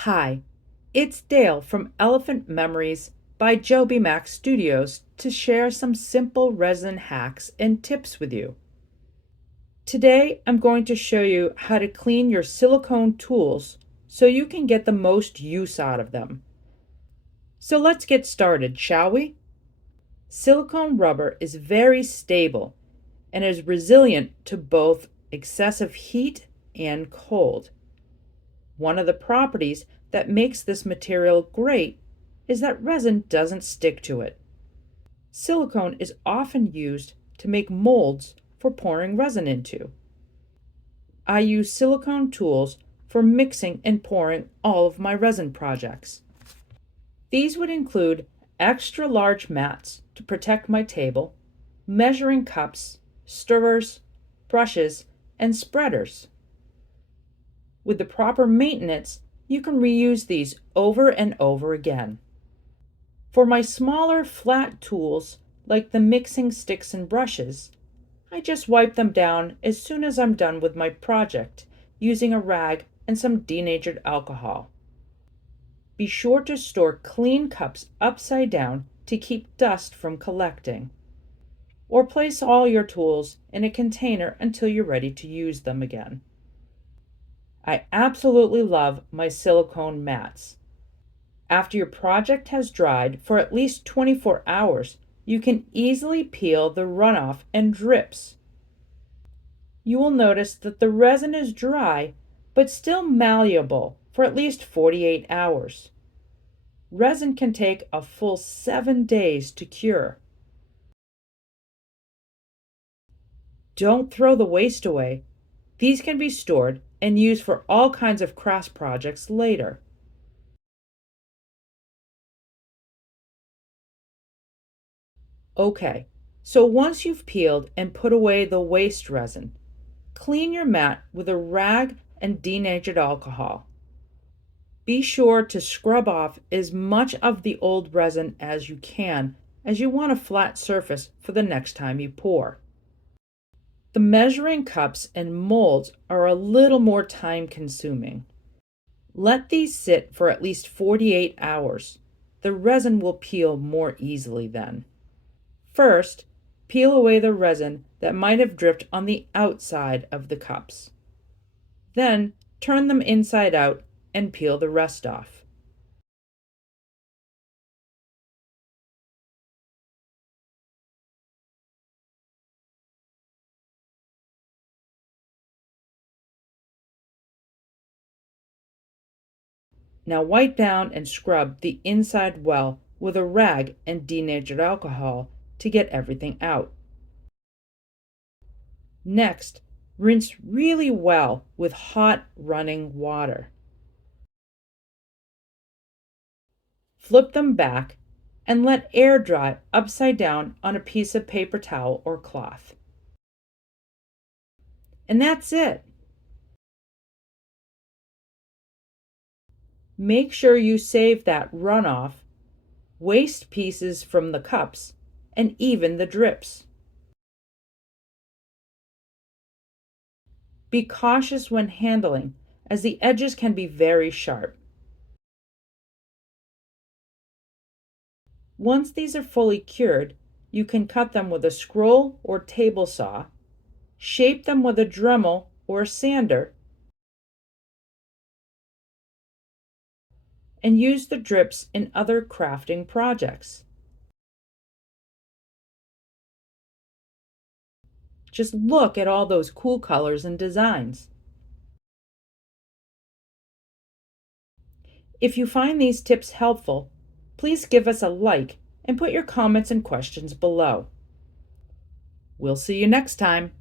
Hi, it's Dale from Elephant Memories by Joby Mac Studios to share some simple resin hacks and tips with you. Today, I'm going to show you how to clean your silicone tools so you can get the most use out of them. So let's get started, shall we? Silicone rubber is very stable and is resilient to both excessive heat and cold. One of the properties that makes this material great is that resin doesn't stick to it. Silicone is often used to make molds for pouring resin into. I use silicone tools for mixing and pouring all of my resin projects. These would include extra large mats to protect my table, measuring cups, stirrers, brushes, and spreaders. With the proper maintenance, you can reuse these over and over again. For my smaller flat tools, like the mixing sticks and brushes, I just wipe them down as soon as I'm done with my project using a rag and some denatured alcohol. Be sure to store clean cups upside down to keep dust from collecting. Or place all your tools in a container until you're ready to use them again. I absolutely love my silicone mats. After your project has dried for at least 24 hours, you can easily peel the runoff and drips. You will notice that the resin is dry, but still malleable for at least 48 hours. Resin can take a full 7 days to cure. Don't throw the waste away. These can be stored and used for all kinds of crafts projects later. Okay, so once you've peeled and put away the waste resin, clean your mat with a rag and denatured alcohol. Be sure to scrub off as much of the old resin as you can, as you want a flat surface for the next time you pour. The measuring cups and molds are a little more time consuming. Let these sit for at least 48 hours. The resin will peel more easily then. First, peel away the resin that might have dripped on the outside of the cups. Then, turn them inside out and peel the rest off. Now wipe down and scrub the inside well with a rag and denatured alcohol to get everything out. Next, rinse really well with hot running water. Flip them back and let air dry upside down on a piece of paper towel or cloth. And that's it. Make sure you save that runoff, waste pieces from the cups, and even the drips. Be cautious when handling, as the edges can be very sharp. Once these are fully cured, you can cut them with a scroll or table saw, shape them with a Dremel or a sander, and use the drips in other crafting projects. Just look at all those cool colors and designs. If you find these tips helpful, please give us a like and put your comments and questions below. We'll see you next time.